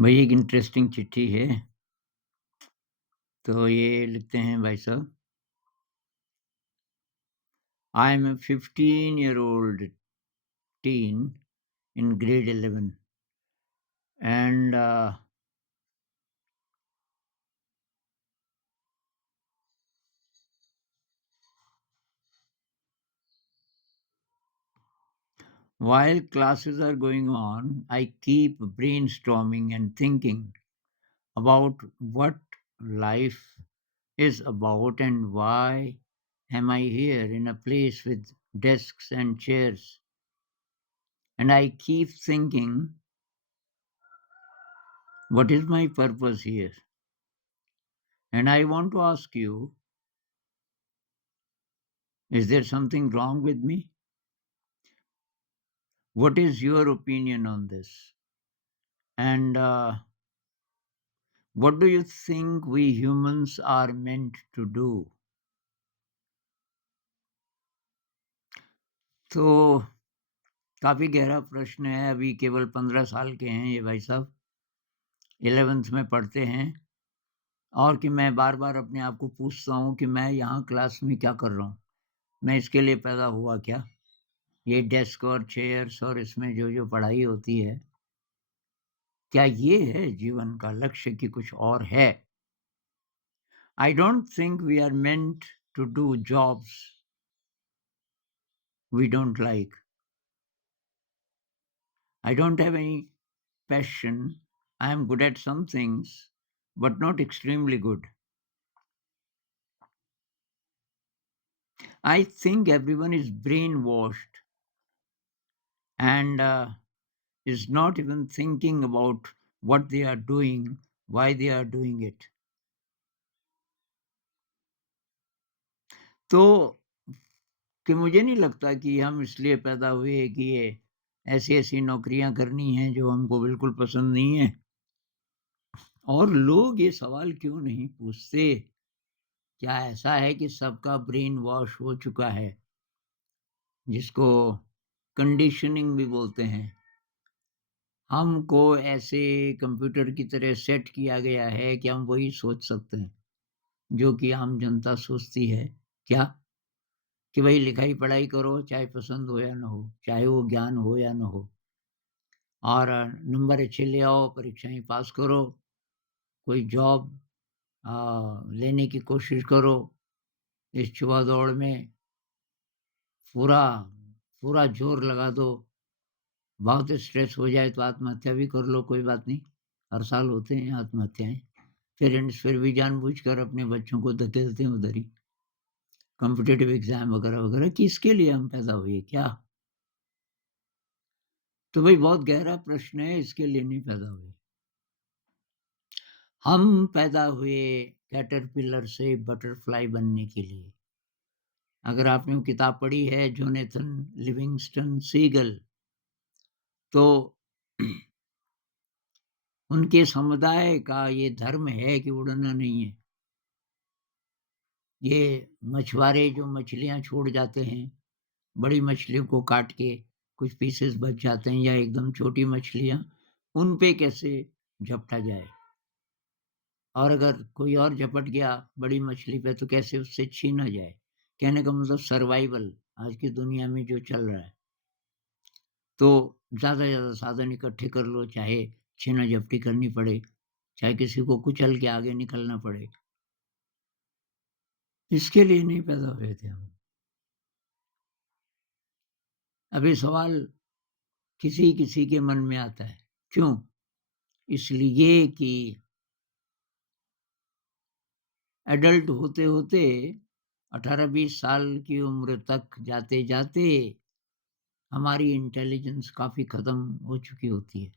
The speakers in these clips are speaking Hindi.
भाई एक इंटरेस्टिंग चिट्ठी है। तो ये लिखते हैं भाई साहब, I am a 15-year-old teen in grade 11 and while classes are going on, I keep brainstorming and thinking about what life is about and why am I here in a place with desks and chairs. And I keep thinking, what is my purpose here? And I want to ask you, is there something wrong with me? What is your opinion on this? And what do you think we humans are meant to do? तो काफ़ी गहरा प्रश्न है। अभी केवल 15 साल के हैं ये भाई साहब, 11th में पढ़ते हैं। और कि मैं बार-बार अपने आप को पूछता हूँ कि मैं यहाँ क्लास में क्या कर रहा हूँ? मैं इसके लिए पैदा हुआ क्या? ये डेस्क और चेयर्स और इसमें जो-जो पढ़ाई होती है, क्या ये है जीवन का लक्ष्य कि कुछ और है? I don't think we are meant to do jobs we don't like. I don't have any passion. I am good at some things, but not extremely good. I think everyone is brainwashed and is not even thinking about what they are doing, why they are doing it. तो कि मुझे नहीं लगता कि हम इसलिए पैदा हुए कि ये ऐसी-ऐसी नौकरियाँ करनी हैं जो हमको बिल्कुल पसंद नहीं है। और लोग ये सवाल क्यों नहीं पूछते? क्या ऐसा है कि सबका ब्रेन वॉश हो चुका है, जिसको कंडीशनिंग भी बोलते हैं? हमको ऐसे कंप्यूटर की तरह सेट किया गया है कि हम वही सोच सकते हैं, जो कि आम जनता सोचती है। क्या? कि भई लिखाई-पढ़ाई करो, चाहे पसंद हो या ना हो, चाहे वो ज्ञान हो या ना हो। और नंबर अच्छे ले आओ, परीक्षाएँ पास करो, कोई जॉब लेने की कोशिश करो, इस छुआ-दौड़ में पूरा पूरा ज़ोर लगा दो, बहुत स्ट्रेस हो जाए तो आत्महत्या भी कर लो, कोई बात नहीं, हर साल होते हैं आत्महत्याएँ। पेरेंट्स फिर भी जानबूझकर अपने बच्चों को धकेलते हैं उधर ही, कॉम्पिटिटिव एग्ज़ाम वगैरह-वगैरह। किसके लिए हम पैदा हुए, क्या? तो भई बहुत गहरा प्रश्न है, इसके लिए नहीं पैदा हुए। हम पैदा हुए कैटरपिलर से बटरफ्लाई बनने के लिए। अगर आपने वो किताब पढ़ी है जोनेथन लिविंगस्टन सीगल, तो उनके समुदाय का ये धर्म है कि उड़ना नहीं है। ये मछुआरे जो मछलियाँ छोड़ जाते हैं, बड़ी मछलियों को काट के कुछ पीसेस बच जाते हैं या एकदम छोटी मछलियाँ, उन पे कैसे झपटा जाए। और अगर कोई और झपट गया बड़ी मछली पे तो कैसे उससे छीना जाए। कहने का मतलब सर्वाइवल आज की दुनिया में जो चल रहा है। तो ज़्यादा से ज़्यादा साधन इकट्ठे कर लो, चाहे छीना-झपटी करनी पड़े, चाहे किसी को कुचल के आगे निकलना पड़े। इसके लिए नहीं पैदा हुए थे हम। अभी सवाल किसी-किसी के मन में आता है, क्यों? इसलिए कि एडल्ट होते-होते 18-20 साल की उम्र तक जाते-जाते हमारी इंटेलिजेंस काफ़ी ख़त्म हो चुकी होती है।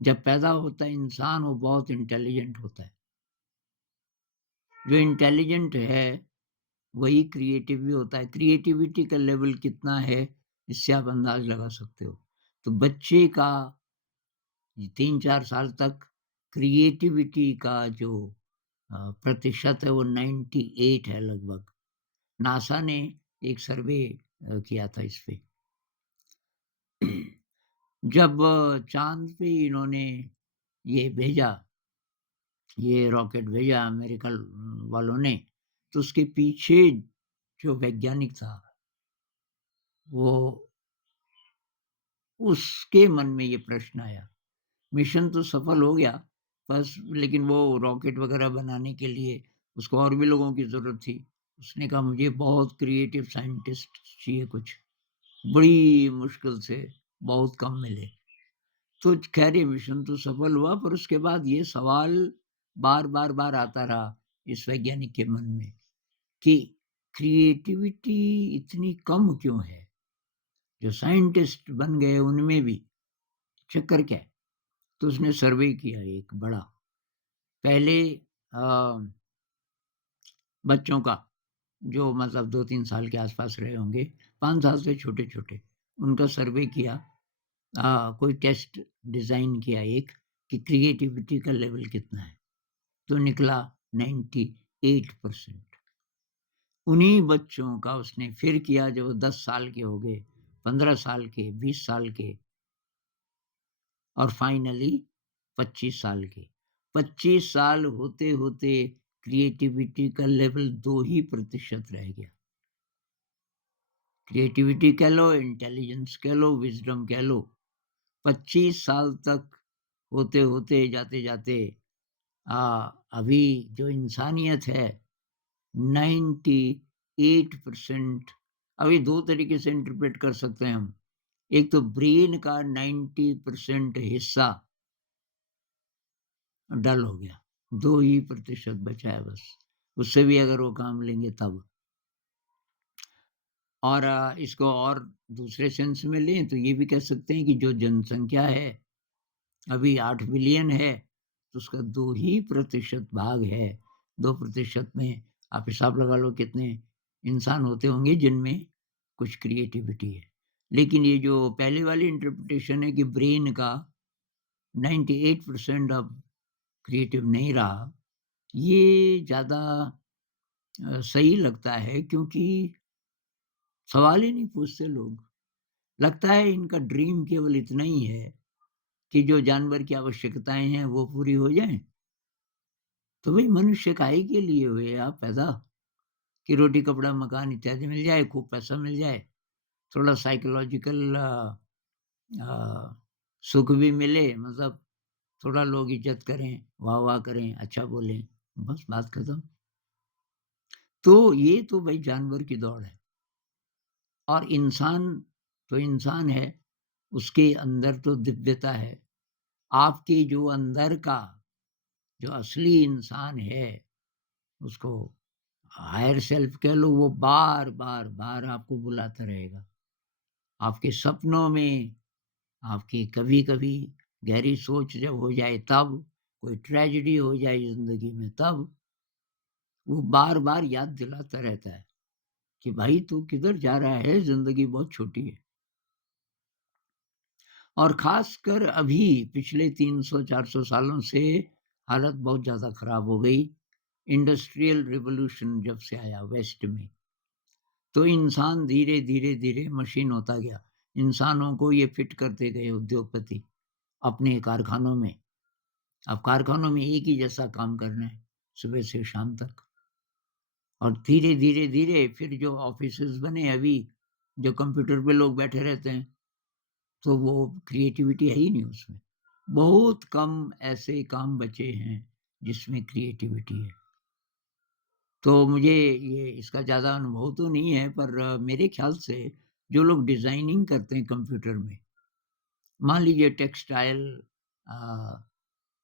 जब पैदा होता है इंसान वो बहुत इंटेलिजेंट होता है। जो इंटेलिजेंट है वही क्रिएटिव भी होता है। क्रिएटिविटी का लेवल कितना है इससे आप अंदाज़ लगा सकते हो। तो बच्चे का 3-4 साल तक क्रिएटिविटी का जो प्रतिशत है वो 98 है लगभग। नासा ने एक सर्वे किया था इस पे। जब चाँद पे इन्होंने ये भेजा, ये रॉकेट भेजा अमेरिका वालों ने, तो उसके पीछे जो वैज्ञानिक था, वो उसके मन में ये प्रश्न आया। मिशन तो सफल हो गया, बस लेकिन वो रॉकेट वगैरह बनाने के लिए उसको और भी लोगों की ज़रूरत थी। उसने कहा मुझे बहुत क्रिएटिव साइंटिस्ट चाहिए कुछ, बड़ी मुश्किल से बहुत कम मिले। तो खैर ये मिशन तो सफल हुआ, पर उसके बाद ये सवाल बार आता रहा इस वैज्ञानिक के मन में कि क्रिएटिविटी इतनी कम क्यों है? जो साइंटिस्ट बन गए उनमें भी, चक्कर क्या है? तो उसने सर्वे किया एक बड़ा। पहले अ, बच्चों का, जो मतलब 2-3 साल के आस-पास रहे होंगे, 5 साल से छोटे-छोटे, उनका सर्वे किया। कोई टेस्ट डिज़ाइन किया एक कि क्रिएटिविटी का लेवल कितना है, तो निकला 98%। उन्हीं बच्चों का उसने फिर किया जब वो 10 साल के हो गए, 15 साल के, 20 साल के और फाइनली 25 साल के। 25 साल होते-होते क्रिएटिविटी का लेवल 2 ही प्रतिशत रह गया। क्रिएटिविटी कह लो, इंटेलिजेंस कह लो, विज़डम कह लो, 25 साल तक होते-होते, जाते-जाते अभी जो इंसानियत है 98% अभी 2 तरीके से इंटरप्रेट कर सकते हैं हम। एक तो ब्रेन का 90% हिस्सा डल हो गया, 2 ही प्रतिशत बचा है बस। उससे भी अगर वो काम लेंगे तब। और इसको और दूसरे सेंस में लें तो ये भी कह सकते हैं कि जो जनसंख्या है, अभी 8 बिलियन है, तो उसका 2 ही प्रतिशत भाग है। 2% में आप हिसाब लगा लो कितने इंसान होते होंगे जिनमें कुछ क्रिएटिविटी है। लेकिन ये जो पहले वाली इंटरप्रिटेशन है कि ब्रेन का 98% अब क्रिएटिव नहीं रहा, ये ज़्यादा सही लगता है क्योंकि सवाल ही नहीं पूछते लोग। लगता है इनका ड्रीम केवल इतना ही है कि जो जानवर की आवश्यकताएँ हैं वो पूरी हो जाएँ। तो भई मनुष्य काहे के लिए हुए आप पैदा? कि रोटी, कपड़ा, मकान इत्यादि मिल जाए, खूब पैसा मिल जाए, थोड़ा साइकोलॉजिकल अ, सुख भी मिले, मतलब थोड़ा लोग इज़्ज़त करें, वाह-वाह करें, अच्छा बोलें, बस बात खत्म। तो ये तो भई जानवर की दौड़ है और इंसान तो इंसान है, उसके अंदर तो दिव्यता है। आपके जो अंदर का जो असली इंसान है, उसको हायर सेल्फ कह लो, वो बार आपको बुलाता रहेगा। आपके सपनों में, आपकी कभी-कभी गहरी सोच जब हो जाए तब, कोई ट्रेजेडी हो जाए ज़िंदगी में तब, वो बार-बार याद दिलाता रहता है कि भाई तू किधर जा रहा है? ज़िंदगी बहुत छोटी है। और ख़ासकर अभी पिछले 300-400 सालों से हालत बहुत ज़्यादा ख़राब हो गई। इंडस्ट्रियल रिवॉल्यूशन जब से आया वेस्ट में, तो इंसान धीरे-धीरे मशीन होता गया। इंसानों को ये फिट करते गए उद्योगपति अपने कारखानों में। अब कारखानों में एक ही जैसा काम करना है, सुबह से शाम तक। और धीरे फिर जो ऑफ़िसेज़ बने अभी, जो कंप्यूटर पे लोग बैठे रहते हैं, तो वो क्रिएटिविटी है ही नहीं उसमें। बहुत कम ऐसे काम बचे हैं जिसमें क्रिएटिविटी है। तो मुझे ये इसका ज़्यादा अनुभव तो नहीं है, पर मेरे ख़्याल से जो लोग डिज़ाइनिंग करते हैं कंप्यूटर में, मान लीजिए टेक्सटाइल अ,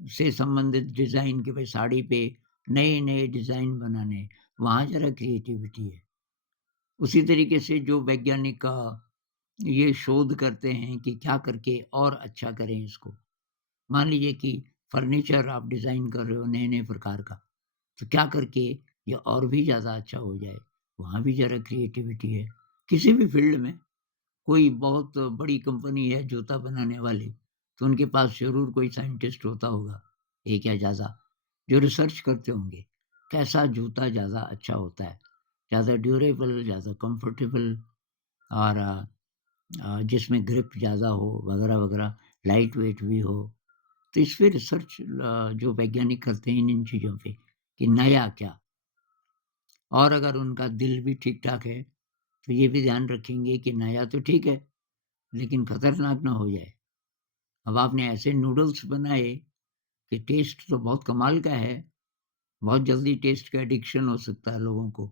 से संबंधित डिज़ाइन कि भाई साड़ी पे नए-नए डिज़ाइन बनाने, वहाँ ज़रा क्रिएटिविटी है। उसी तरीके से जो वैज्ञानिक ये शोध करते हैं कि क्या करके और अच्छा करें इसको। मान लीजिए कि फर्नीचर आप डिज़ाइन कर रहे हो नए-नए प्रकार का, तो क्या करके ये और भी ज़्यादा अच्छा हो जाए, वहाँ भी ज़रा क्रिएटिविटी है। किसी भी फ़ील्ड में कोई बहुत बड़ी कंपनी है जूता बनाने वाली, तो उनके पास ज़रूर कोई साइंटिस्ट होता होगा, एक या ज़्यादा, जो रिसर्च करते होंगे, कैसा जूता ज़्यादा अच्छा होता है, ज़्यादा ड्यूरेबल, ज़्यादा कंफर्टेबल और जिसमें ग्रिप ज़्यादा हो वगैरह-वगैरह, लाइट वेट भी हो। तो इस पे रिसर्च जो वैज्ञानिक करते हैं इन चीज़ों पे कि नया क्या? और अगर उनका दिल भी ठीक-ठाक है, तो ये भी ध्यान रखेंगे कि नया तो ठीक है, लेकिन खतरनाक ना हो जाए। अब आपने ऐसे नूडल्स बनाए कि टेस्ट तो बहुत कमाल का है, बहुत जल्दी टेस्ट का एडिक्शन हो सकता है लोगों को,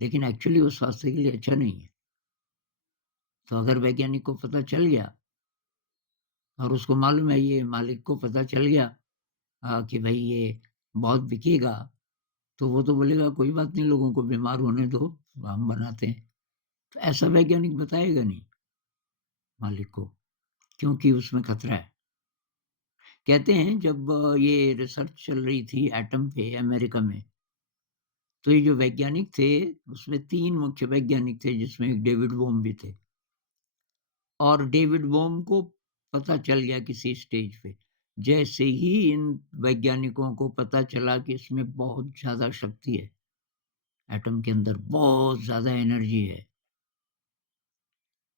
लेकिन एक्चुअली वो स्वास्थ्य के लिए अच्छा नहीं है। तो अगर वैज्ञानिक को पता चल गया और उसको मालूम है ये मालिक को पता चल गया कि भई ये बहुत बिकेगा, तो वो तो बोलेगा कोई बात नहीं लोगों को बीमार होने दो, हम बनाते हैं। तो ऐसा वैज्ञानिक बताएगा नहीं मालिक को, क्योंकि उसमें खतरा है। कहते हैं जब ये रिसर्च चल रही थी एटम पे अमेरिका में, तो ये जो वैज्ञानिक थे, उसमें 3 मुख्य वैज्ञानिक थे जिसमें एक डेविड बोम भी थे। और डेविड बोम को पता चल गया किसी स्टेज पे, जैसे ही इन वैज्ञानिकों को पता चला कि इसमें बहुत ज़्यादा शक्ति है, एटम के अंदर बहुत ज़्यादा एनर्जी है,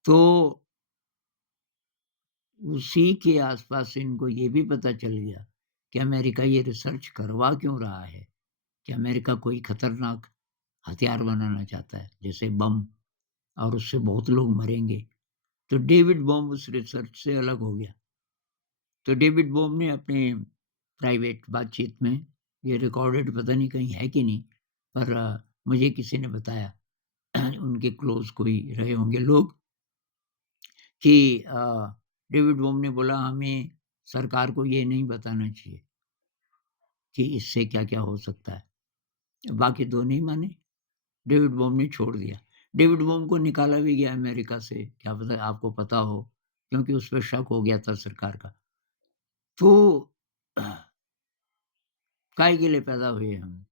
तो उसी के आस-पास इनको ये भी पता चल गया कि अमेरिका ये रिसर्च करवा क्यों रहा है, कि अमेरिका कोई खतरनाक हथियार बनाना चाहता है, जैसे बम और उससे बहुत लोग मरेंगे। तो डेविड बॉम उस रिसर्च से अलग हो गया। तो डेविड बॉम ने अपने प्राइवेट बातचीत में, ये रिकॉर्डेड पता नहीं कहीं है कि नहीं, पर मुझे किसी ने बताया उनके क्लोज़ कोई रहे होंगे लोग कि डेविड बॉम ने बोला हमें सरकार को ये नहीं बताना चाहिए कि इससे क्या-क्या हो सकता है। बाकी 2 नहीं माने, डेविड बॉम ने छोड़ दिया। डेविड बॉम को निकाला भी गया अमेरिका से, क्या पता आपको पता हो, क्योंकि उस पे शक हो गया था सरकार का। तो काहे के लिए पैदा हुए हम?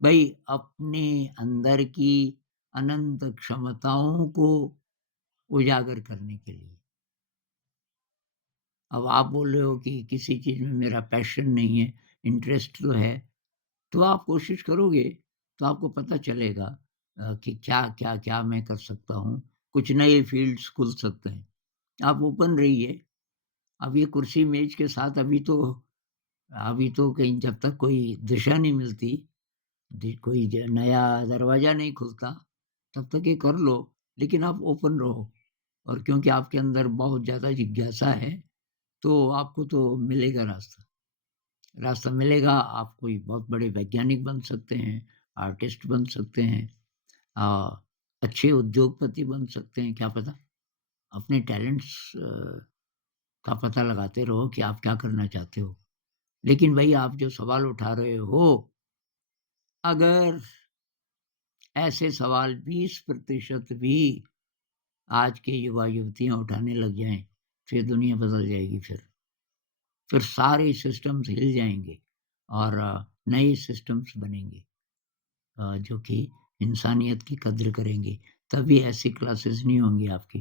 भई अपने अंदर की अनंत क्षमताओं को उजागर करने के लिए। अब आप बोल रहे हो कि किसी चीज़ में मेरा पैशन नहीं है, इंटरेस्ट तो है, तो आप कोशिश करोगे, तो आपको पता चलेगा कि क्या मैं कर सकता हूँ। कुछ नए फ़ील्ड्स खुल सकते हैं। आप ओपन रहिए। अब ये कुर्सी मेज़ के साथ अभी तो कहीं जब तक कोई दिशा नहीं मिलती, कोई नया दरवाज़ा नहीं खुलता, तब तक ये कर लो, लेकिन आप ओपन रहो। और क्योंकि आपके अंदर बहुत ज़्यादा जिज्ञासा है, तो आपको तो मिलेगा रास्ता। रास्ता मिलेगा, आप कोई बहुत बड़े वैज्ञानिक बन सकते हैं, आर्टिस्ट बन सकते हैं, अ, अच्छे उद्योगपति बन सकते हैं, क्या पता? अपने टैलेंट्स का पता लगाते रहो कि आप क्या करना चाहते हो। लेकिन भई आप जो सवाल उठा रहे हो, अगर ऐसे सवाल 20% भी आज के युवा-युवतियाँ उठाने लग जाएँ, फिर दुनिया बदल जाएगी फिर। फिर सारे सिस्टम्स हिल जाएँगे और नए सिस्टम्स बनेंगे जो कि इंसानियत की कद्र करेंगे। तभी ऐसी क्लासेस नहीं होंगी आपकी,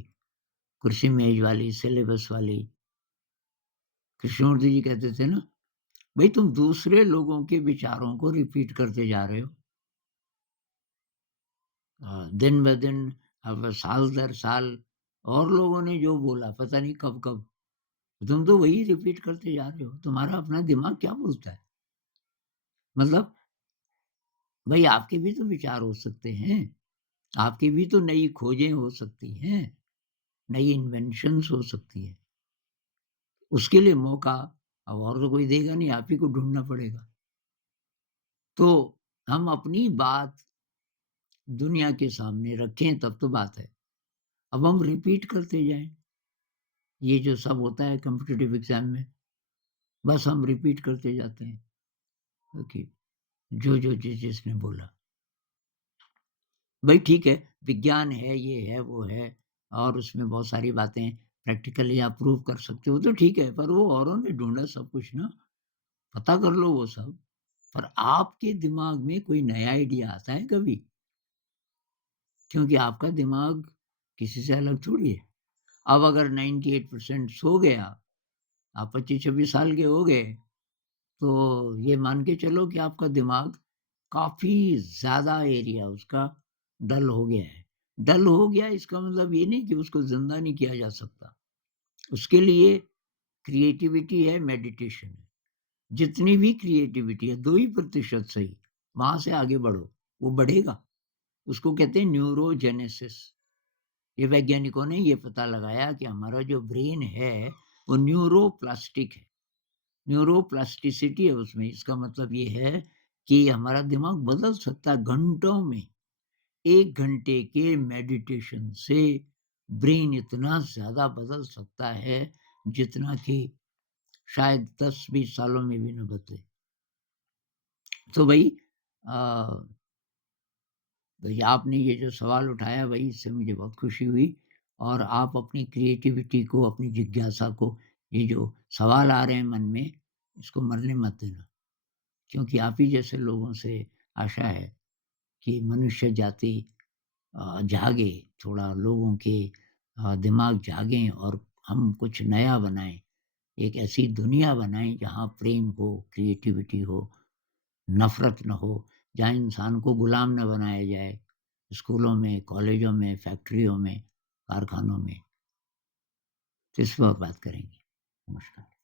कुर्सी मेज़ वाली, सिलेबस वाली। कृष्णमूर्ति जी कहते थे ना, भई तुम दूसरे लोगों के विचारों को रिपीट करते जा रहे हो। दिन-ब-दिन अब साल दर साल और लोगों ने जो बोला पता नहीं कब-कब, तुम तो वही रिपीट करते जा रहे हो। तुम्हारा अपना दिमाग क्या बोलता है? मतलब भई आपके भी तो विचार हो सकते हैं, आपकी भी तो नई खोजें हो सकती हैं, नई इन्वेंशन्स हो सकती हैं। उसके लिए मौका अब और तो कोई देगा नहीं, आप ही को ढूँढना पड़ेगा। तो हम अपनी बात दुनिया के सामने रखें तब तो बात है। अब हम रिपीट करते जाएँ, ये जो सब होता है कॉम्पिटिटिव एग्ज़ाम में, बस हम रिपीट करते जाते हैं, ओके, जो जिसने बोला। भई ठीक है, विज्ञान है, ये है, वो है और उसमें बहुत सारी बातें प्रैक्टिकली आप प्रूव कर सकते हो, तो ठीक है, पर वो औरों ने ढूँढा सब कुछ ना, पता कर लो वो सब। पर आपके दिमाग में कोई नया आइडिया आता है कभी? क्योंकि आपका दिमाग किसी से अलग थोड़ी है। अब अगर 98% सो गया, आप 25-26 साल के हो गए, तो ये मान के चलो कि आपका दिमाग काफ़ी ज़्यादा एरिया उसका डल हो गया है। डल हो गया इसका मतलब ये नहीं कि उसको ज़िंदा नहीं किया जा सकता। उसके लिए क्रिएटिविटी है, मेडिटेशन है। जितनी भी क्रिएटिविटी है 2 ही प्रतिशत सही, वहाँ से आगे बढ़ो, वो बढ़ेगा। उसको कहते हैं न्यूरोजेनेसिस। ये वैज्ञानिकों ने ये पता लगाया कि हमारा जो ब्रेन है, वो न्यूरोप्लास्टिक है। न्यूरोप्लास्टिसिटी है उसमें। इसका मतलब ये है कि हमारा दिमाग बदल सकता है घंटों में। 1 घंटे के मेडिटेशन से ब्रेन इतना ज़्यादा बदल सकता है, जितना कि शायद 10-20 सालों में भी ना बदले। तो भई अ, भई आपने ये जो सवाल उठाया भई, इससे मुझे बहुत खुशी हुई और आप अपनी क्रिएटिविटी को, अपनी जिज्ञासा को, ये जो सवाल आ रहे हैं मन में, इसको मरने मत देना। क्योंकि आप ही जैसे लोगों से आशा है कि मनुष्य जाति जागे, थोड़ा लोगों के दिमाग जागें और हम कुछ नया बनाएँ। एक ऐसी दुनिया बनाएँ जहाँ प्रेम हो, क्रिएटिविटी हो, नफ़रत ना हो, जहाँ इंसान को गुलाम ना बनाया जाए, स्कूलों में, कॉलेजों में, फैक्ट्रियों में, कारखानों में। तो इस पर बात करेंगे। नमस्कार।